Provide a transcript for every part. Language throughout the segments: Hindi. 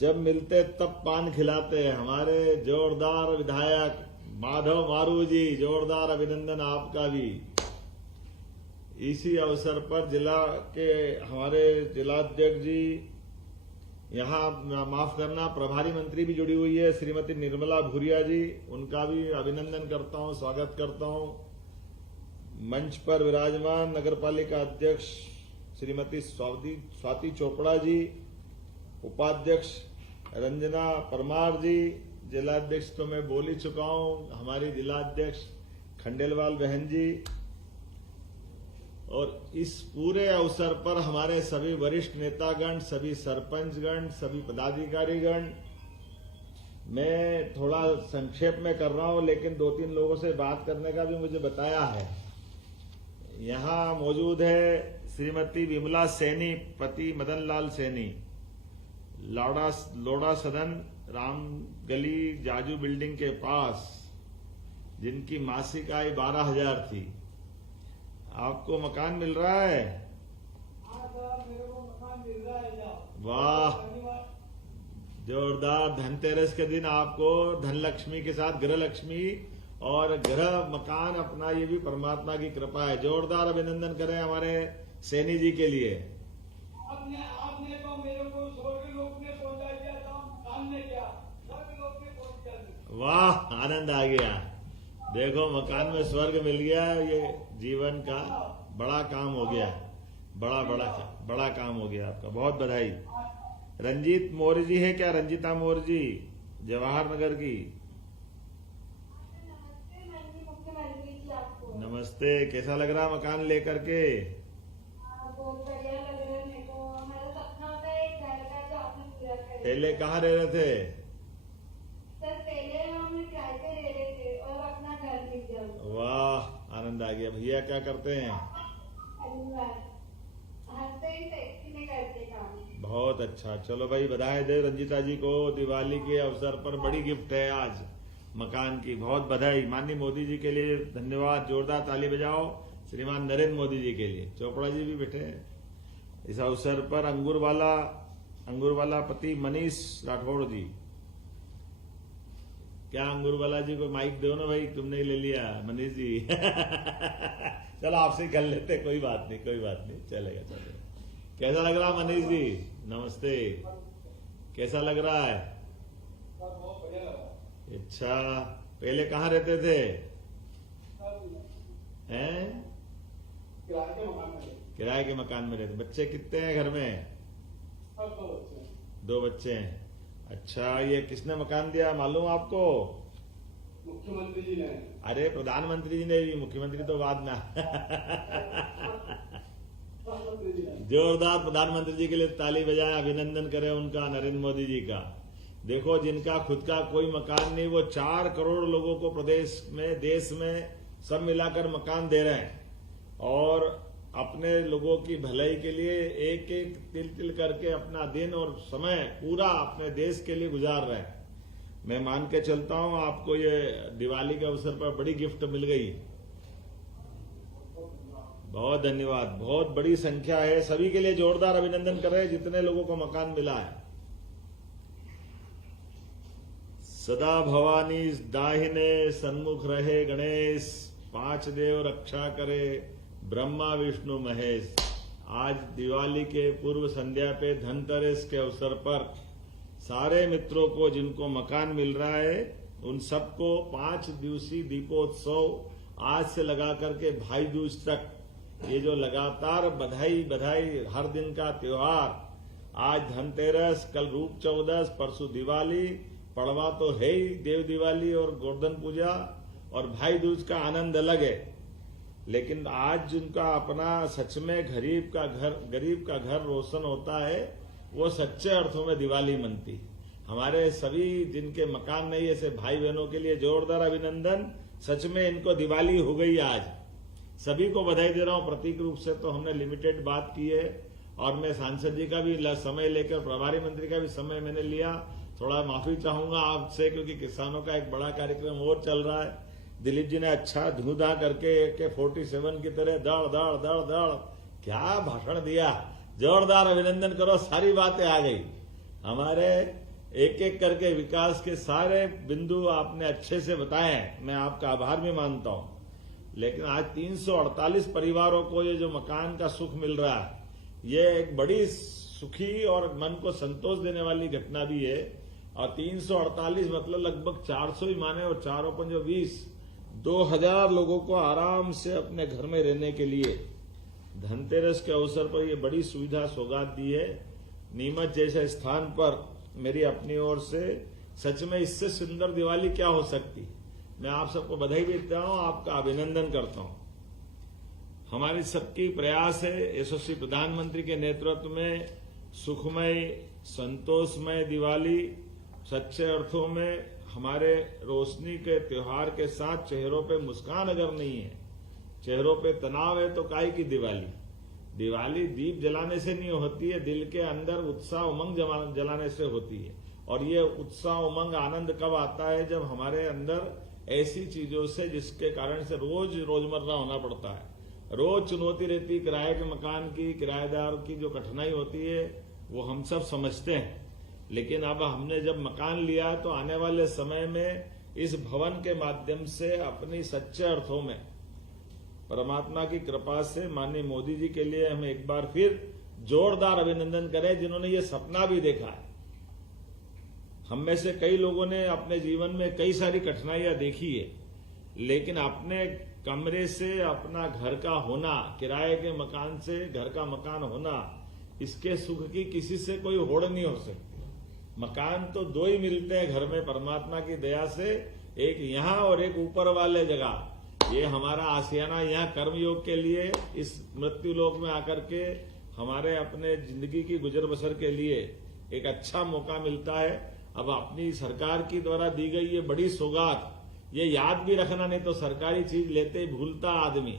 जब मिलते तब पान खिलाते हैं। हमारे जोरदार विधायक माधव मारू जी, जोरदार अभिनंदन आपका भी। इसी अवसर पर जिला के हमारे जिलाध्यक्ष जी, यहाँ माफ करना प्रभारी मंत्री भी जुड़ी हुई है श्रीमती निर्मला भूरिया जी, उनका भी अभिनंदन करता हूं, स्वागत करता हूं। मंच पर विराजमान नगरपालिका अध्यक्ष श्रीमती स्वाति चोपड़ा जी, उपाध्यक्ष रंजना परमार जी, जिलाध्यक्ष तो मैं बोल ही चुका हूं, हमारी जिलाध्यक्ष खंडेलवाल बहन जी, और इस पूरे अवसर पर हमारे सभी वरिष्ठ नेतागण, सभी सरपंचगण, सभी पदाधिकारीगण। मैं थोड़ा संक्षेप में कर रहा हूं, लेकिन 2-3 लोगों से बात करने का भी मुझे बताया है। यहां मौजूद है श्रीमती विमला सैनी, पति मदन लाल सैनी, लोड़ा सदन राम गली जाजू बिल्डिंग के पास, जिनकी मासिक आय 12,000 थी। आपको मकान मिल रहा है? मेरे को मकान मिल रहा है। वाह, जोरदार। धनतेरस के दिन आपको धन लक्ष्मी के साथ गृह लक्ष्मी और गृह मकान अपना, ये भी परमात्मा की कृपा है। जोरदार अभिनंदन करें हमारे सैनी जी के लिए। आपने तो मेरे को स्वर्ग लोक में पहुंचा दिया था, काम ने किया, स्वर्ग लोक में पहुंच गया। वाह, आनंद आ गया। देखो, मकान में स्वर्ग मिल गया। ये जीवन का बड़ा काम हो गया, बड़ा काम हो गया आपका। बहुत बधाई। रंजीत मौर्य जी है क्या? रंजीता मौर्य जी, जवाहर नगर की। नमस्ते। कैसा लग रहा मकान लेकर के? बहुत बढ़िया लग रहा है मेरे को। हमारा सपना होता है एक घर का, जो आपने पूरा कर दिया। पहले कहाँ रह रहे थे? सर पहले हम किराए पे रह रहे थे और अपना घर मिल गया। वाह, आनंद आ गया। भैया क्या करते हैं? हस्बैंड टैक्सी में करते काम। बहुत अच्छा। चलो भाई, बधाई दे रंजीता जी को। दिवाली के अवसर पर बड़ी गिफ्ट है आज मकान की। बहुत बधाई। माननीय मोदी जी के लिए धन्यवाद। जोरदार ताली बजाओ श्रीमान नरेंद्र मोदी जी के लिए। चोपड़ा जी भी बैठे हैं। इस अवसर पर अंगूरवाला पति मनीष राठौड़ जी। क्या अंगूरवाला जी को माइक दो ना भाई, तुमने ही ले लिया मनीष जी। चलो आपसे कर लेते, कोई बात नहीं, चलेगा। कैसा लग रहा मनीष जी? नमस्ते। कैसा लग रहा है? बहुत बढ़िया लगा। अच्छा, पहले कहाँ रहते थे? हैं? किराए के मकान में रहते। बच्चे कितने हैं घर में? 2 बच्चे हैं। अच्छा, ये किसने मकान दिया मालूम आपको? मुख्यमंत्री जी ने। अरे प्रधानमंत्री जी ने भी, मुख्यमंत्री तो बाद में। जोरदार प्रधानमंत्री जी के लिए ताली बजाएं, अभिनंदन करें उनका, नरेंद्र मोदी जी का। देखो, जिनका खुद का कोई मकान नहीं, वो 4 करोड़ लोगों को प्रदेश में, देश में सब मिलाकर मकान दे रहे हैं, और अपने लोगों की भलाई के लिए एक एक तिल करके अपना दिन और समय पूरा अपने देश के लिए गुजार रहे हैं। मैं मान के चलता हूं आपको ये दिवाली के अवसर पर बड़ी गिफ्ट मिल गई। बहुत धन्यवाद। बहुत बड़ी संख्या है। सभी के लिए जोरदार अभिनंदन करें जितने लोगों को मकान मिला है। सदा भवानी दाहिने सन्मुख रहे गणेश, 5 देव रक्षा करे ब्रह्मा विष्णु महेश। आज दिवाली के पूर्व संध्या पे धनतेरस के अवसर पर सारे मित्रों को जिनको मकान मिल रहा है, उन सबको 5 दिवसीय दीपोत्सव आज से लगा करके भाई दूज तक, ये जो लगातार बधाई हर दिन का त्योहार, आज धनतेरस, कल रूप चौदस, परसों दिवाली, पड़वा तो है ही, देव दिवाली और गोवर्धन पूजा, और भाई दूज का आनंद अलग है। लेकिन आज जिनका अपना सच में गरीब का घर रोशन होता है, वो सच्चे अर्थों में दिवाली मनती। हमारे सभी जिनके मकान नहीं, ऐसे भाई बहनों के लिए जोरदार अभिनंदन। सच में इनको दिवाली हो गई आज। सभी को बधाई दे रहा हूं। प्रतीक रूप से तो हमने लिमिटेड बात की है, और मैं सांसद जी का भी समय लेकर, प्रभारी मंत्री का भी समय मैंने लिया। थोड़ा माफी चाहूंगा आपसे, क्योंकि किसानों का एक बड़ा कार्यक्रम और चल रहा है। दिलीप जी ने अच्छा धूधा करके AK-47 की तरह दड़ क्या भाषण दिया। जोरदार अभिनंदन करो, सारी बातें आ गई। हमारे एक एक करके विकास के सारे बिंदु आपने अच्छे से बताए हैं, मैं आपका आभार भी मानता हूं। लेकिन आज 348 परिवारों को ये जो मकान का सुख मिल रहा है, ये एक बड़ी सुखी और मन को संतोष देने वाली घटना भी है। और 348 मतलब लगभग 400 ही माने, और 4 पंजो 20, 2000 लोगों को आराम से अपने घर में रहने के लिए धनतेरस के अवसर पर ये बड़ी सुविधा सौगात दी है। नीमच जैसे स्थान पर मेरी अपनी ओर से सच में इससे सुंदर दिवाली क्या हो सकती। मैं आप सबको बधाई देता हूं, आपका अभिनंदन करता हूं। हमारी सबकी प्रयास है यशस्वी प्रधानमंत्री के नेतृत्व में सुखमय संतोषमय दिवाली, सच्चे अर्थों में हमारे रोशनी के त्योहार के साथ चेहरों पे मुस्कान अगर नहीं है, चेहरों पे तनाव है, तो काहे की दिवाली। दिवाली दीप जलाने से नहीं होती है, दिल के अंदर उत्साह उमंग जलाने से होती है। और ये उत्साह उमंग आनंद कब आता है, जब हमारे अंदर ऐसी चीजों से जिसके कारण से रोजमर्रा होना पड़ता है, रोज चुनौती रहती है, किराए के मकान की, किराएदार की जो कठिनाई होती है वो हम सब समझते हैं। लेकिन अब हमने जब मकान लिया तो आने वाले समय में इस भवन के माध्यम से अपनी सच्चे अर्थों में परमात्मा की कृपा से माननीय मोदी जी के लिए हम एक बार फिर जोरदार अभिनंदन करें, जिन्होंने ये सपना भी देखा है। हम में से कई लोगों ने अपने जीवन में कई सारी कठिनाइयां देखी है, लेकिन अपने कमरे से अपना घर का होना, किराए के मकान से घर का मकान होना, इसके सुख की किसी से कोई होड़ नहीं हो सकती। मकान तो दो ही मिलते हैं घर में परमात्मा की दया से, एक यहां और एक ऊपर वाले जगह। ये हमारा आशियाना यहाँ कर्मयोग के लिए इस मृत्यु लोक में आकर के हमारे अपने जिंदगी की गुजर बसर के लिए एक अच्छा मौका मिलता है। अब अपनी सरकार की द्वारा दी गई ये बड़ी सौगात, ये याद भी रखना, नहीं तो सरकारी चीज लेते ही भूलता आदमी,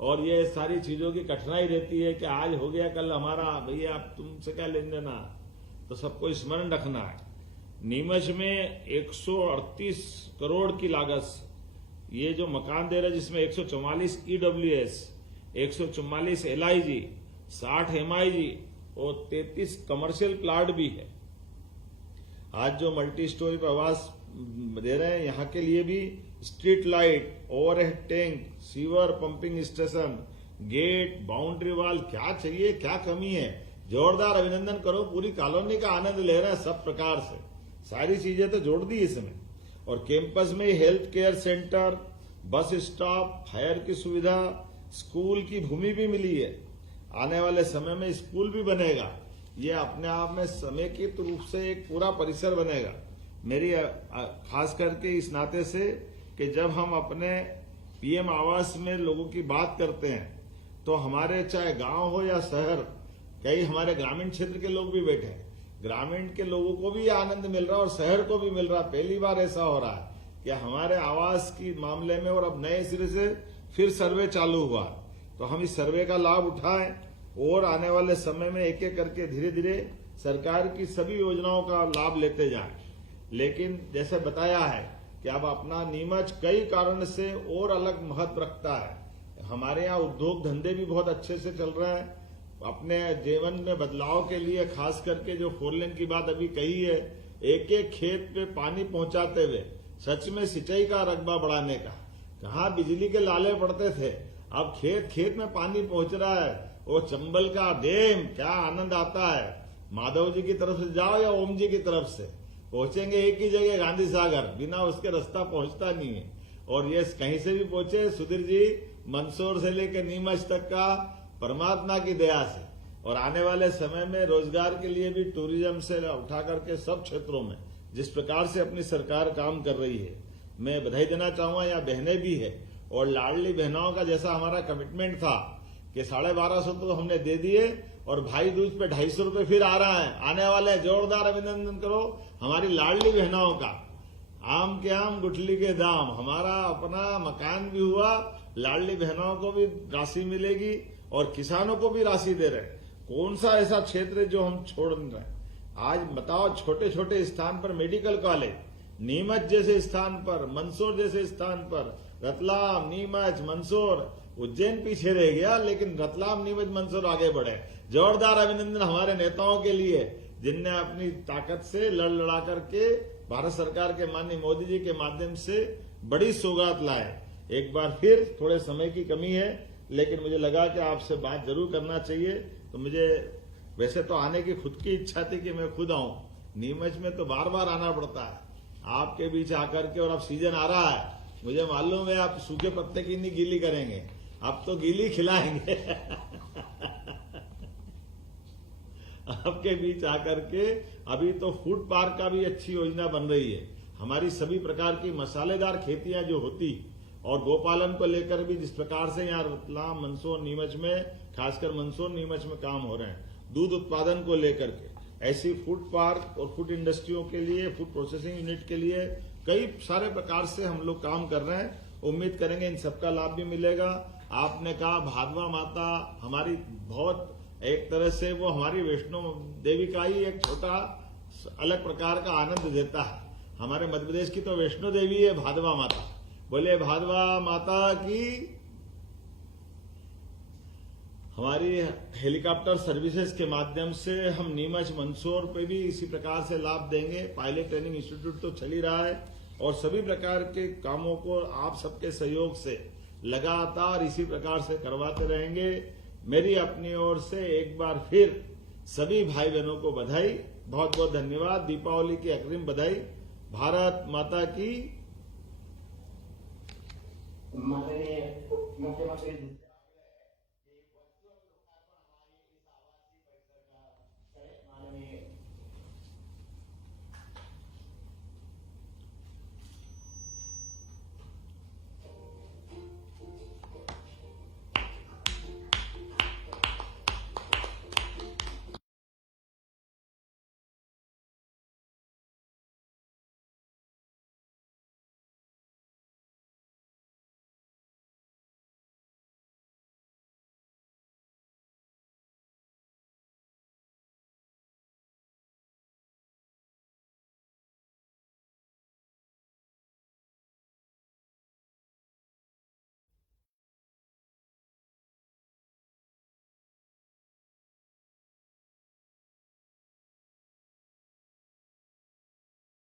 और ये सारी चीजों की कठिनाई रहती है कि आज हो गया कल हमारा, भैया आप तुमसे क्या लेन देना, तो सबको स्मरण रखना है। नीमच में 138 करोड़ की लागत से ये जो मकान दे रहा है, जिसमें 144 EWS, 144 LIG, 60 MIG और 33 कमर्शियल प्लाट भी है। आज जो मल्टी स्टोरी पर आवास दे रहे हैं, यहाँ के लिए भी street light, overhead tank, sewer pumping station, gate, boundary wall, क्या चाहिए, क्या कमी है। जोरदार अभिनंदन करो, पूरी कॉलोनी का आनंद ले रहे हैं सब प्रकार से, सारी चीजें तो जोड़ दी इसमें। और कैंपस में health care centre, bus stop, fire की सुविधा, स्कूल की भूमि भी मिली है। आने वाले समय में स्कूल भी बनेगा। ये अपने आप में समेकित रूप से एक पूरा परिसर बनेगा। मेरी खास करके इस नाते से कि जब हम अपने PM आवास में लोगों की बात करते हैं, तो हमारे चाहे गांव हो या शहर, कई हमारे ग्रामीण क्षेत्र के लोग भी बैठे हैं, ग्रामीण के लोगों को भी आनंद मिल रहा है और शहर को भी मिल रहा है। पहली बार ऐसा हो रहा है कि हमारे आवास की मामले में, और अब नए सिरे से फिर सर्वे चालू हुआ, तो हम इस सर्वे का लाभ उठाएं और आने वाले समय में एक एक करके धीरे धीरे सरकार की सभी योजनाओं का लाभ लेते जाएं। लेकिन जैसे बताया है कि अब अपना नीमच कई कारण से और अलग महत्व रखता है। हमारे यहाँ उद्योग धंधे भी बहुत अच्छे से चल रहे हैं। अपने जीवन में बदलाव के लिए खास करके जो 4 लेन की बात अभी कही है, एक एक खेत पे पानी पहुंचाते हुए सच में सिंचाई का रकबा बढ़ाने का, कहाँ बिजली के लाले पड़ते थे, अब खेत खेत में पानी पहुंच रहा है। वो चंबल का डैम, क्या आनंद आता है। माधव जी की तरफ से जाओ या ओम जी की तरफ से, पहुंचेंगे एक ही जगह, गांधी सागर, बिना उसके रास्ता पहुंचता नहीं है। और ये कहीं से भी पहुंचे, सुधीर जी मंदसौर से लेकर नीमच तक का परमात्मा की दया से। और आने वाले समय में रोजगार के लिए भी टूरिज्म से उठा करके सब क्षेत्रों में जिस प्रकार से अपनी सरकार काम कर रही है, मैं बधाई देना चाहूंगा। यहाँ बहनें भी है, और लाडली बहनों का जैसा हमारा कमिटमेंट था कि 1250 तो हमने दे दिए, और भाई दूज पे 250 रुपए फिर आ रहा है, आने वाले हैं। जोरदार अभिनंदन करो हमारी लाडली बहनों का। आम के आम गुठली के दाम, हमारा अपना मकान भी हुआ, लाडली बहनों को भी राशि मिलेगी और किसानों को भी राशि दे रहे। कौन सा ऐसा क्षेत्र है जो हम छोड़ रहे हैं? आज बताओ, छोटे छोटे स्थान पर मेडिकल कॉलेज, नीमच जैसे स्थान पर, मंदसौर जैसे स्थान पर, रतलाम, नीमच, मंदसौर, उज्जैन पीछे रह गया, लेकिन रतलाम, नीमच, मंदसौर आगे बढ़े। जोरदार अभिनंदन हमारे नेताओं के लिए जिनने अपनी ताकत से लड़ लड़ा करके भारत सरकार के माननीय मोदी जी के माध्यम से बड़ी सौगात लाए। एक बार फिर थोड़े समय की कमी है, लेकिन मुझे लगा कि आपसे बात जरूर करना चाहिए। तो मुझे वैसे तो आने की खुद की इच्छा थी कि मैं खुद आऊं, नीमच में तो बार बार आना पड़ता है आपके बीच आकर के, और अब सीजन आ रहा है, मुझे मालूम है आप सूखे पत्ते की नहीं गीली करेंगे, अब तो गीली खिलाएंगे आपके बीच आकर के। अभी तो फूड पार्क का भी अच्छी योजना बन रही है। हमारी सभी प्रकार की मसालेदार खेतियां जो होती और गोपालन को लेकर भी जिस प्रकार से यहाँ रतलाम, मंदसौर, नीमच में, खासकर मंदसौर नीमच में काम हो रहे हैं दूध उत्पादन को लेकर के, ऐसी फूड पार्क और फूड इंडस्ट्रियों के लिए, फूड प्रोसेसिंग यूनिट के लिए कई सारे प्रकार से हम लोग काम कर रहे हैं। उम्मीद करेंगे इन सबका लाभ भी मिलेगा। आपने कहा भादवा माता हमारी बहुत, एक तरह से वो हमारी वैष्णो देवी का ही एक छोटा अलग प्रकार का आनंद देता है। हमारे मध्य प्रदेश की तो वैष्णो देवी है भादवा माता। बोले भादवा माता की। हमारी हेलीकॉप्टर सर्विसेज के माध्यम से हम नीमच, मंदसौर पे भी इसी प्रकार से लाभ देंगे। पायलट ट्रेनिंग इंस्टीट्यूट तो चल ही रहा है और सभी प्रकार के कामों को आप सबके सहयोग से लगातार इसी प्रकार से करवाते रहेंगे। मेरी अपनी ओर से एक बार फिर सभी भाई बहनों को बधाई, बहुत बहुत धन्यवाद। दीपावली की अग्रिम बधाई। भारत माता की। माननीय मुख्यमंत्री